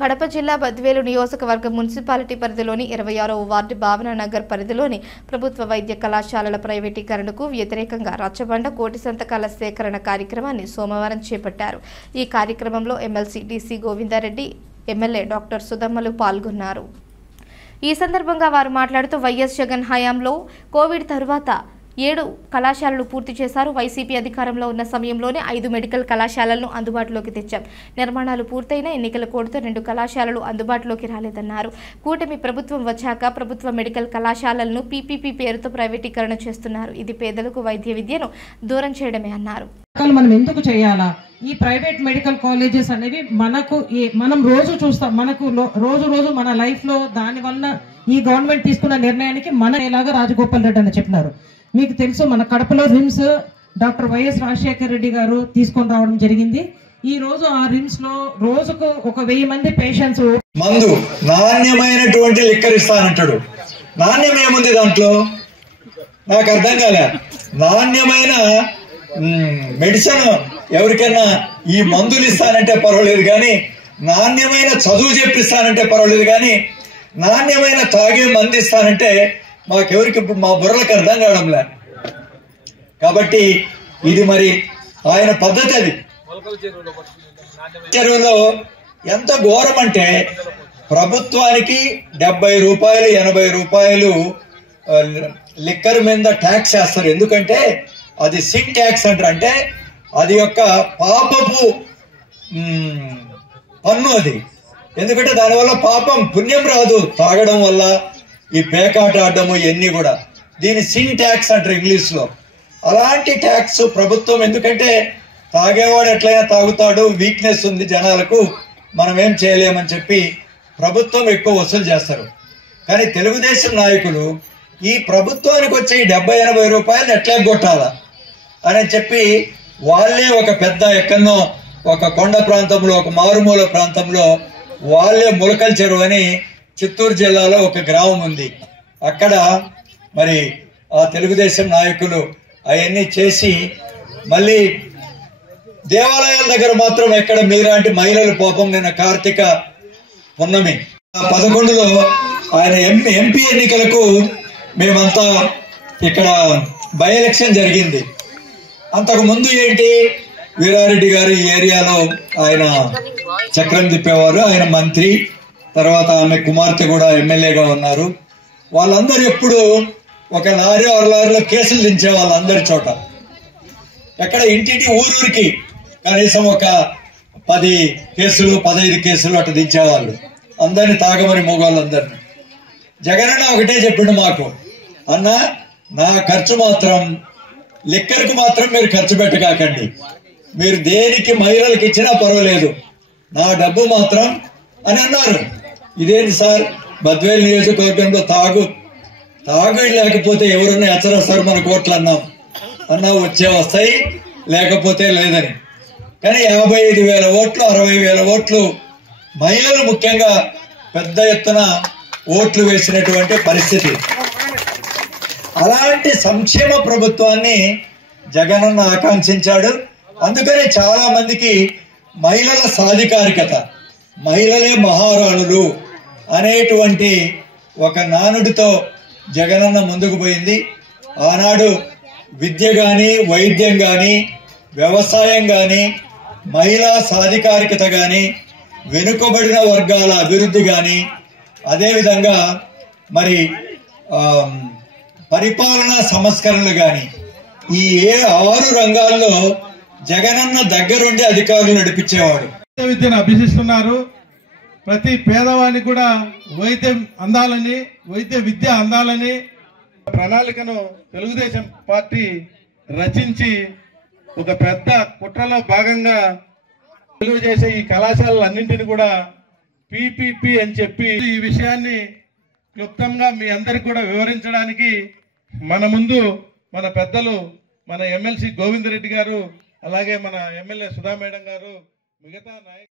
కడప జిల్లా బద్వేలు నియోజకవర్గం మున్సిపాలిటీ పరిధిలోని 26వ వార్డు భావననగర్ పరిధిలోని ప్రభుత్వ వైద్య కళాశాలల ప్రైవేటీకరణకు వ్యతిరేకంగా రచ్చబండ కోటి సంతకాల సేకరణ కార్యక్రమాన్ని సోమవారం చేపట్టారు. ఈ కార్యక్రమంలో MLC DC Govindareddy, MLA doctor సుధమ్మలు పాల్గొన్నారు. ఈ సందర్భంగా వారు మాట్లాడుతూ వైఎస్ జగన్ హయాంలో కోవిడ్ తరువాత 7 కళాశాలలు పూర్తి చేశారు. వైసీపీ అధికారంలో ఉన్న సమయంలోనే 5 మెడికల్ కళాశాలలను అందుబాటులోకి తెచ్చాం. నిర్మాణాలు పూర్తయిన ఎన్నికల కోడ్తో 2 కళాశాలలు అందుబాటులోకి రాలేదన్నారు. కూటమి ప్రభుత్వం వచ్చాక ప్రభుత్వ మెడికల్ కళాశాలలను పీపీపీ పేరుతో ప్రైవేటీకరణ చేస్తున్నారు. ఇది పేదలకు వైద్య విద్యను దూరం చేయడమే అన్నారు. మనం ఎందుకు చేయాలా? ఈ ప్రైవేట్ మెడికల్ కాలేజెస్ అనేవి మనం రోజు చూస్తాం. మనకు రోజు మన లైఫ్ లో దాని వల్ల ఈ గవర్నమెంట్ తీసుకున్న నిర్ణయానికి మన ఎలాగా రాజగోపాల్ రెడ్డి అని చెప్పినారు. మీకు తెలుసు, మన కడపలో RIMS doctor YS Rajasekhara Reddy గారు తీసుకొని రావడం జరిగింది. ఈ రోజు ఆ రిమ్స్ లో రోజుకు 1000 మంది పేషెంట్స్ మందు నాణ్యమైనటువంటి లిక్కర్ ఇస్తానంటాడు. నాణ్యం ఏముంది దాంట్లో? నాకు అర్థం కాలే. నాణ్యమైన మెడిసిన్ ఎవరికైనా ఈ మందులు ఇస్తానంటే పర్వాలేదు, కానీ నాణ్యమైన చదువు చెప్పిస్తానంటే పర్వాలేదు, కానీ నాణ్యమైన తాగే మందు ఇస్తానంటే మాకెవరికి మా బుర్రలకు అర్థం కావడంలే. కాబట్టి ఇది మరి ఆయన పద్ధతి. అది చెరువులో ఎంత ఘోరం అంటే ప్రభుత్వానికి 70 రూపాయలు 80 రూపాయలు లిక్కర్ మీద ట్యాక్స్ వేస్తారు. ఎందుకంటే అది సిన్ ట్యాక్స్ అంటారు. అంటే అది యొక్క పాపపు పన్ను అది. ఎందుకంటే దానివల్ల పాపం పుణ్యం రాదు తాగడం వల్ల. ఈ పేకాట ఆడము ఇవన్నీ కూడా దీని సిన్ ట్యాక్స్ అంటారు ఇంగ్లీష్ లో. అలాంటి ట్యాక్స్ ప్రభుత్వం, ఎందుకంటే తాగేవాడు ఎట్లయినా తాగుతాడు, వీక్నెస్ ఉంది జనాలకు, మనం ఏం చేయలేమని చెప్పి ప్రభుత్వం ఎక్కువ వసూలు చేస్తారు. కానీ తెలుగుదేశం నాయకులు ఈ ప్రభుత్వానికి వచ్చే ఈ 70-80 రూపాయలు ఎట్లా కొట్టాలా అని చెప్పి వాళ్ళే ఒక పెద్ద ఎక్కడో ఒక కొండ ప్రాంతంలో, ఒక మారుమూల ప్రాంతంలో వాళ్ళే ములకల్ చెరువు అని చిత్తూరు జిల్లాలో ఒక గ్రామం ఉంది. అక్కడ మరి ఆ తెలుగుదేశం నాయకులు అవన్నీ చేసి మళ్ళీ దేవాలయాల దగ్గర మాత్రం ఎక్కడ మీలాంటి మహిళలు పాపం నిన్న కార్తీక పున్నమి 11లో ఆయన ఎంపీ ఎన్నికలకు మేమంతా ఇక్కడ బై ఎలక్షన్ జరిగింది. అంతకు ముందు ఏంటి, వీరారెడ్డి గారు ఈ ఏరియాలో ఆయన చక్రం తిప్పేవారు. ఆయన మంత్రి, తర్వాత ఆమె కుమార్తె కూడా ఎమ్మెల్యేగా ఉన్నారు. వాళ్ళందరూ ఎప్పుడు ఒక లారీ 6 లారీలో కేసులు దించే వాళ్ళందరి చోట. ఎక్కడ ఇంటింటి ఊరికి కనీసం ఒక 10 కేసులు 15 కేసులు అట్లా దించేవాళ్ళు. అందరిని తాగమని మొగోళ్ళందరినీ. జగనన్న ఒకటే చెప్పిండు మాకు, అన్న నా ఖర్చు మాత్రం లిక్కర్కి మాత్రం మీరు ఖర్చు పెట్టకాకండి, మీరు దేనికి మహిళలకు ఇచ్చినా పర్వాలేదు, నా డబ్బు మాత్రం అని అన్నారు. ఇదేంటి సార్, బద్వేలు నియోజకవర్గంలో తాగు లేకపోతే ఎవరున్నా హెచ్చరిస్తారు మన కోట్లు అన్నా వచ్చే వస్తాయి, లేకపోతే లేదని. కానీ 55,000 ఓట్లు 60,000 ఓట్లు మహిళలు ముఖ్యంగా పెద్ద ఎత్తున ఓట్లు వేసినటువంటి పరిస్థితి. అలాంటి సంక్షేమ ప్రభుత్వాన్ని జగనన్న ఆకాంక్షించాడు. అందుకని చాలా మందికి మహిళల సాధికారికత, మహిళలే మహారాణులు అనేటువంటి ఒక నానుడితో జగనన్న ముందుకు పోయింది. ఆనాడు విద్య కానీ, వైద్యం కానీ, వ్యవసాయం కానీ, మహిళా సాధికారికత కానీ, వెనుకబడిన వర్గాల అభివృద్ధి కానీ, అదేవిధంగా మరి పరిపాలనా సంస్కరణలు కానీ, ఈ 6 రంగాల్లో జగనన్న దగ్గరుండి అధికారులు నడిపించేవాడు. విద్యను అభ్యసిస్తున్నారు. ప్రతి పేదవానికి కూడా వైద్యం అందాలని, వైద్య విద్య అందాలని ప్రణాళికను తెలుగుదేశం పార్టీ రచించి ఒక పెద్ద కుట్రలో భాగంగా తెలుగు చేసే ఈ కళాశాలలన్నింటినీ కూడా పీపీపీ అని చెప్పి ఈ విషయాన్ని క్లుప్తంగా మీ అందరికి కూడా వివరించడానికి మన ముందు మన పెద్దలు, మన ఎమ్మెల్సీ గోవిందరెడ్డి గారు, అలాగే మన ఎమ్మెల్యే సుధా మేడం గారు, మిగతా నాయకులు